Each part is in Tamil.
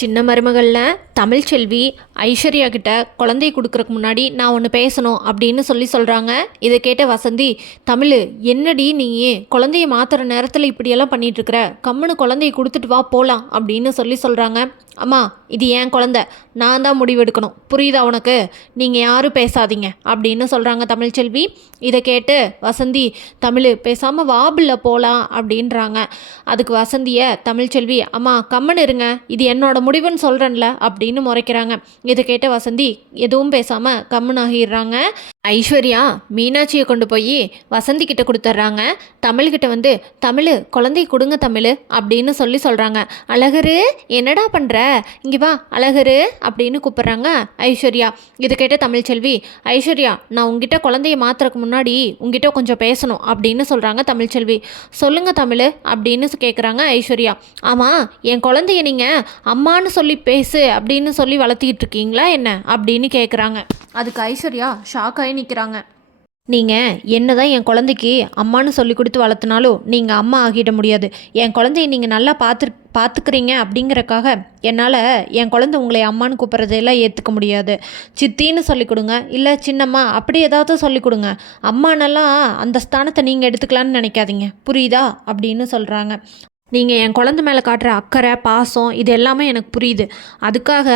சின்ன மருமகளில் தமிழ்ச்செல்வி ஐஸ்வர்யா கிட்ட குழந்தைய கொடுக்குறக்கு முன்னாடி நான் ஒன்று பேசணும் அப்படின்னு சொல்கிறாங்க. இதை கேட்ட வசந்தி, தமிழ் என்னடி நீ குழந்தைய மாற்றுற நேரத்தில் இப்படியெல்லாம் பண்ணிகிட்ருக்குற, கம்முன்னு குழந்தைய கொடுத்துட்டு வா போகலாம் அப்படின்னு சொல்கிறாங்க. அம்மா, இது ஏன் குழந்தை, நான் தான் முடிவெடுக்கணும், புரியுதா உனக்கு, நீங்கள் யாரும் பேசாதீங்க அப்படின்னு சொல்கிறாங்க தமிழ்ச்செல்வி. இதை கேட்டு வசந்தி, தமிழ் பேசாமல் வாபில்ல போகலாம் அப்படின்றாங்க. அதுக்கு வசந்தியை தமிழ்ச்செல்வி, அம்மா கம்மன் இருங்க, இது என்னோட முடிவுன்னு சொல்கிறேன்ல அப்படின்னு முறைக்கிறாங்க. இதை கேட்ட வசந்தி எதுவும் பேசாமல் கம்மன் ஆகிடுறாங்க. ஐஸ்வர்யா மீனாட்சியை கொண்டு போய் வசந்தி கிட்ட கொடுத்துட்றாங்க. தமிழ்கிட்ட வந்து, தமிழ் குழந்தைய கொடுங்க தமிழ் அப்படின்னு சொல்கிறாங்க. அழகரு என்னடா பண்ணுற, இங்கே வா அழகரு அப்படின்னு கூப்பிட்றாங்க ஐஸ்வர்யா. இதை கேட்ட தமிழ்ச்செல்வி, ஐஸ்வர்யா நான் உங்ககிட்ட குழந்தைய மாத்துறதுக்கு முன்னாடி உங்ககிட்ட கொஞ்சம் பேசணும் அப்படின்னு சொல்கிறாங்க தமிழ்ச்செல்வி. சொல்லுங்க தமிழ் அப்படின்னு கேட்குறாங்க ஐஸ்வர்யா. ஆமாம், என் குழந்தைய நீங்கள் அம்மானு சொல்லி பேசு அப்படின்னு சொல்லி வளர்த்திக்கிட்டு இருக்கீங்களா என்ன அப்படின்னு கேட்குறாங்க. அதுக்கு ஐஸ்வர்யா ஷாக் ஆகி நிற்கிறாங்க. நீங்கள் என்ன தான் என் குழந்தைக்கு அம்மானு சொல்லி கொடுத்து வளர்த்தினாலும் நீங்கள் அம்மா ஆகிட முடியாது. என் குழந்தைய நீங்கள் நல்லா பார்த்துக்கிறீங்க அப்படிங்கிறக்காக என்னால் என் குழந்தை உங்களை அம்மானு கூப்பிட்றதையெல்லாம் ஏற்றுக்க முடியாது. சித்தின்னு சொல்லிக் கொடுங்க, இல்லை சின்னம்மா அப்படி ஏதாவது சொல்லிக் கொடுங்க. அம்மானெல்லாம் அந்த ஸ்தானத்தை நீங்கள் எடுத்துக்கலான்னு நினைக்காதீங்க, புரியுதா அப்படின்னு சொல்கிறாங்க. நீங்கள் என் குழந்தை மேலே காட்டுற அக்கறை பாசம் இது எல்லாமே எனக்கு புரியுது. அதுக்காக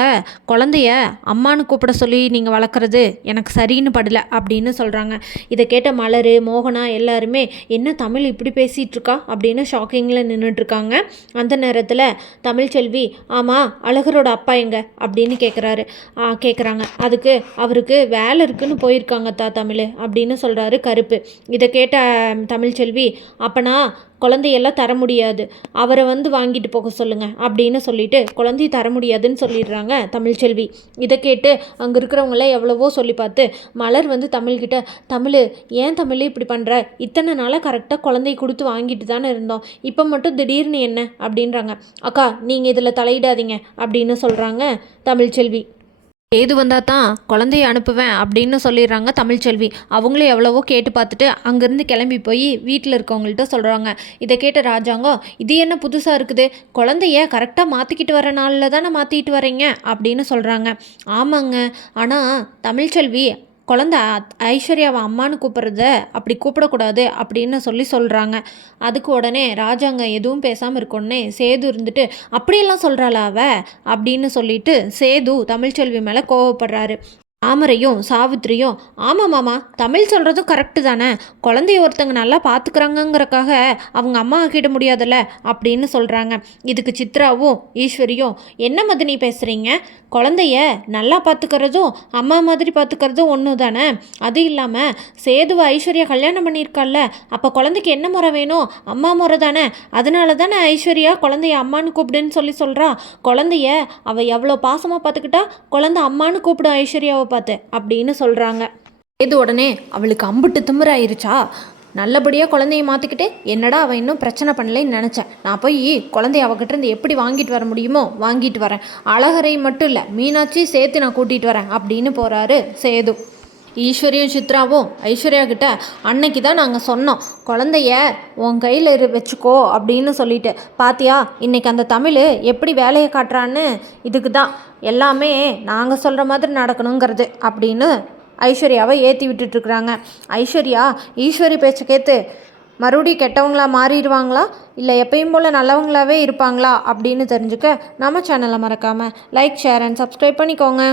குழந்தைய அம்மானு கூப்பிட சொல்லி நீங்கள் வளர்க்குறது எனக்கு சரின்னு படலை அப்படின்னு சொல்கிறாங்க. இதை கேட்ட மலர் மோகனா எல்லாருமே, என்ன தமிழ் இப்படி பேசிகிட்ருக்கா அப்படின்னு ஷாக்கிங்கில் நின்றுட்டுருக்காங்க. அந்த நேரத்தில் தமிழ்ச்செல்வி, ஆமாம் அழகரோட அப்பா எங்க அப்படின்னு கேட்குறாங்க. அதுக்கு அவருக்கு வேலை இருக்குன்னு போயிருக்காங்க தமிழ் அப்படின்னு சொல்கிறாரு கருப்பு. இதை கேட்ட தமிழ்ச்செல்வி, அப்பனா குழந்தையெல்லாம் தர முடியாது, அவரை வந்து வாங்கிட்டு போக சொல்லுங்கள் அப்படின்னு சொல்லிட்டு குழந்தைய தர முடியாதுன்னு சொல்லிடுறாங்க தமிழ்ச்செல்வி. இதை கேட்டு அங்கே இருக்கிறவங்கள எவ்வளவோ சொல்லி பார்த்து மலர் வந்து தமிழ்கிட்ட, தமிழ் ஏன் தமிழ் இப்படி பண்ணுற, இத்தனை நாளாக கரெக்டாக குழந்தைய கொடுத்து வாங்கிட்டு தானே இருந்தோம், இப்போ மட்டும் திடீர்னு என்ன அப்படின்றாங்க. அக்கா நீங்கள் இதில் தலையிடாதீங்க அப்படின்னு சொல்கிறாங்க தமிழ்ச்செல்வி. ஏது வந்தால் தான் குழந்தைய அனுப்புவேன் அப்படின்னு சொல்லிடுறாங்க தமிழ்ச்செல்வி. அவங்களும் எவ்வளவோ கேட்டு பார்த்துட்டு அங்கேருந்து கிளம்பி போய் வீட்டில் இருக்கவங்கள்ட்ட சொல்கிறாங்க. இதை கேட்ட ராஜாங்கோ, இது என்ன புதுசாக இருக்குது, குழந்தைய கரெக்டாக மாற்றிக்கிட்டு வர நாளில் தானே மாற்றிக்கிட்டு வரீங்க அப்படின்னு சொல்கிறாங்க. ஆமாங்க, ஆனால் தமிழ்ச்செல்வி குழந்த ஐஸ்வர்யாவை அம்மானு கூப்பிட்றத அப்படி கூப்பிடக்கூடாது அப்படின்னு சொல்கிறாங்க. அதுக்கு உடனே ராஜாங்க எதுவும் பேசாமல் இருக்கோன்னே சேது இருந்துட்டு, அப்படியெல்லாம் சொல்கிறாளா அவ அப்படின்னு சொல்லிட்டு சேது தமிழ்ச்செல்வி மேலே கோவப்படுறாரு. தாமரையும் சாவித்திரியும், ஆமாம் மாமா தமிழ் சொல்கிறதும் கரெக்டு தானே, குழந்தைய ஒருத்தங்க நல்லா பார்த்துக்கிறாங்கங்கிறக்காக அவங்க அம்மா ஆக்கிட முடியாதுல்ல அப்படின்னு சொல்கிறாங்க. இதுக்கு சித்ராவும் ஈஸ்வரியும், என்ன மதினி பேசுகிறீங்க, குழந்தைய நல்லா பார்த்துக்கிறதும் அம்மா மாதிரி பார்த்துக்கிறதும் ஒன்று தானே, அது இல்லாமல் சேதுவை ஐஸ்வர்யா கல்யாணம் பண்ணியிருக்காள்ல, அப்போ குழந்தைக்கு என்ன முறை வேணும், அம்மா முறை தானே, அதனால தானே ஐஸ்வர்யா குழந்தைய அம்மானு கூப்பிடுன்னு சொல்கிறா, குழந்தைய அவள் எவ்வளோ பாசமாக பார்த்துக்கிட்டா குழந்தை அம்மானு கூப்பிடும் ஐஸ்வர்யாவை பார்த்து அப்படின்னு சொல்கிறாங்க. ஏது உடனே அவளுக்கு அம்புட்டு திமிராயிருச்சா, நல்லபடியாக குழந்தைய மாற்றிக்கிட்டு என்னடா அவன் இன்னும் பிரச்சனை பண்ணலைன்னு நினச்சேன், நான் போய் குழந்தைய அவகிட்ட இருந்து எப்படி வாங்கிட்டு வர முடியுமோ வாங்கிட்டு வரேன், அழகரை மட்டும் இல்லை மீனாட்சி சேர்த்து நான் கூட்டிகிட்டு வரேன் அப்படின்னு போகிறாரு சேது. ஈஸ்வரியும் சித்ராவும் ஐஸ்வர்யா கிட்ட, அன்னைக்கு தான் நாங்கள் சொன்னோம் குழந்தைய உன் கையில் வச்சுக்கோ அப்படின்னு சொல்லிட்டு, பாத்தியா இன்றைக்கி அந்த தமிழ் எப்படி வேலையை காட்டுறான்னு, இதுக்கு தான் எல்லாமே நாங்கள் சொல்கிற மாதிரி நடக்கணுங்கிறது அப்படின்னு ஐஸ்வர்யாவை ஏற்றி விட்டுட்டுருக்குறாங்க. ஐஸ்வர்யா ஈஸ்வரி பேச்சை கேட்டு மறுபடியும் கெட்டவங்களா மாறிடுவாங்களா, இல்லை எப்பயும் போல் நல்லவங்களாகவே இருப்பாங்களா அப்படின்னு தெரிஞ்சுக்க நம்ம சேனலை மறக்காமல் லைக் ஷேர் அண்ட் சப்ஸ்கிரைப் பண்ணிக்கோங்க.